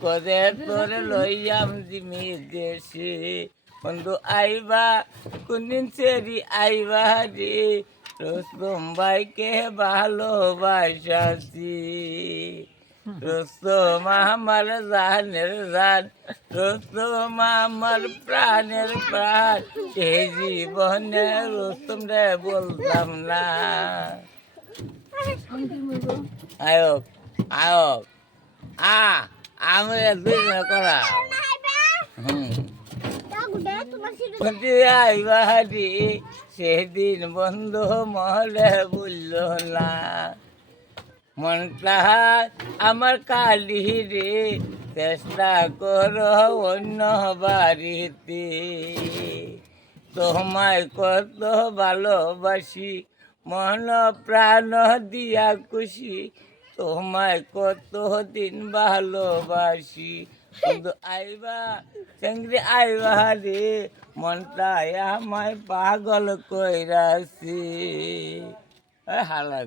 করে তোরে লইয়াম জিমি দেশে বন্ধু আইবা কোনদিন সেরি আইবা রে রোস্তম ভাইকে ভালোবাসাছি রোস্তম আমার জানের জান রোস্তম আমার প্রাণের প্রাণ এই জীবনে রোস্তম রে বলতাম না আয়ক আয়ক আমি দুইজনে করা আইবাহারি সেদিন বন্ধু মহলে বলল না মনটা আমার কালি রে চেষ্টা করো অন্য বাড়িতে তোমায় কত ভালোবাসি মন প্রাণ দিয়া খুশি তোমায় কত দিন ভালোবাসি কিন্তু আইবা চেঙ্গরি আইবা রে মনটা আমায় পাগল কইরাছি হালা